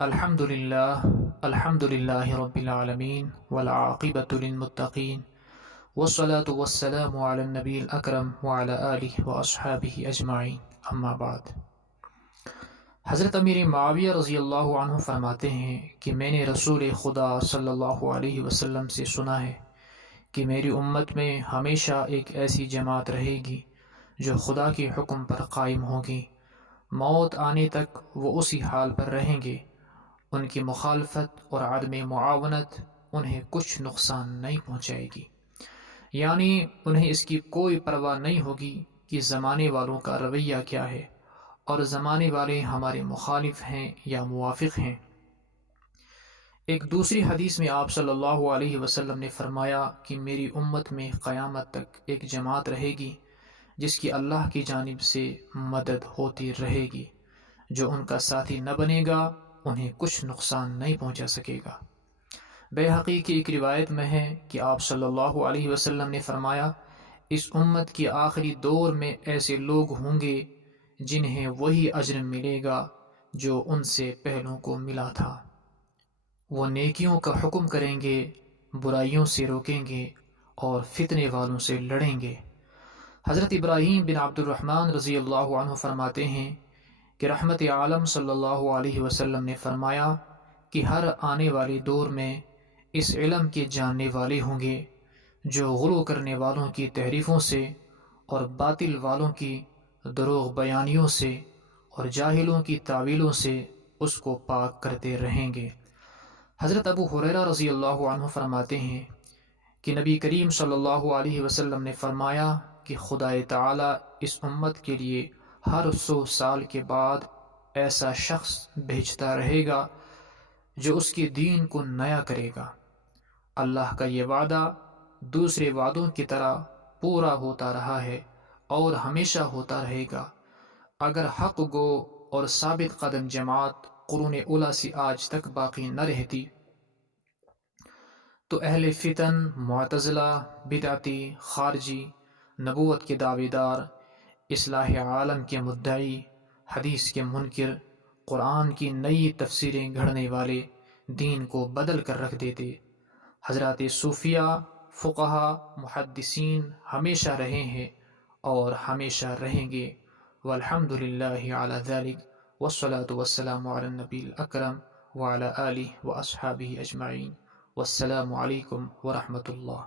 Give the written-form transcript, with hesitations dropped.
الحمد للہ رب العالمین والعاقبۃ للمتقین والصلاة والسلام علی النبی الاکرم وعلی آلہ واصحابہ اجمعین، اما بعد۔ حضرت امیر معاویہ رضی اللہ عنہ فرماتے ہیں کہ میں نے رسول خدا صلی اللہ علیہ وسلم سے سنا ہے کہ میری امت میں ہمیشہ ایک ایسی جماعت رہے گی جو خدا کے حکم پر قائم ہوگی، موت آنے تک وہ اسی حال پر رہیں گے، ان کی مخالفت اور عدم معاونت انہیں کچھ نقصان نہیں پہنچائے گی، یعنی انہیں اس کی کوئی پرواہ نہیں ہوگی کہ زمانے والوں کا رویہ کیا ہے اور زمانے والے ہمارے مخالف ہیں یا موافق ہیں۔ ایک دوسری حدیث میں آپ صلی اللہ علیہ وسلم نے فرمایا کہ میری امت میں قیامت تک ایک جماعت رہے گی جس کی اللہ کی جانب سے مدد ہوتی رہے گی، جو ان کا ساتھی نہ بنے گا انہیں کچھ نقصان نہیں پہنچا سکے گا۔ بیہقی کی ایک روایت میں ہے کہ آپ صلی اللہ علیہ وسلم نے فرمایا، اس امت کی آخری دور میں ایسے لوگ ہوں گے جنہیں وہی اجر ملے گا جو ان سے پہلوں کو ملا تھا۔ وہ نیکیوں کا حکم کریں گے، برائیوں سے روکیں گے اور فتنے والوں سے لڑیں گے۔ حضرت ابراہیم بن عبد الرحمن رضی اللہ عنہ فرماتے ہیں کہ رحمت عالم صلی اللہ علیہ وسلم نے فرمایا کہ ہر آنے والے دور میں اس علم کے جاننے والے ہوں گے جو غلو کرنے والوں کی تحریفوں سے اور باطل والوں کی دروغ بیانیوں سے اور جاہلوں کی تعویلوں سے اس کو پاک کرتے رہیں گے۔ حضرت ابو ہریرہ رضی اللہ عنہ فرماتے ہیں کہ نبی کریم صلی اللہ علیہ وسلم نے فرمایا کہ خدا تعالی اس امت کے لیے ہر 100 سال کے بعد ایسا شخص بھیجتا رہے گا جو اس کے دین کو نیا کرے گا۔ اللہ کا یہ وعدہ دوسرے وعدوں کی طرح پورا ہوتا رہا ہے اور ہمیشہ ہوتا رہے گا۔ اگر حق گو اور ثابت قدم جماعت قرون اولیٰ سے آج تک باقی نہ رہتی تو اہل فتن، معتزلہ، بدعتی، خارجی، نبوت کے دعوے دار، اصلاح عالم کے مدعی، حدیث کے منکر، قرآن کی نئی تفسیریں گھڑنے والے دین کو بدل کر رکھ دیتے۔ حضرات صوفیہ، فقہا، محدثین ہمیشہ رہے ہیں اور ہمیشہ رہیں گے، والحمد للہ علی ذلک، والصلاة والسلام علی النبی الاکرم وعلی آلہ واصحابہ اجمعین، والسلام علیکم ورحمۃ اللہ۔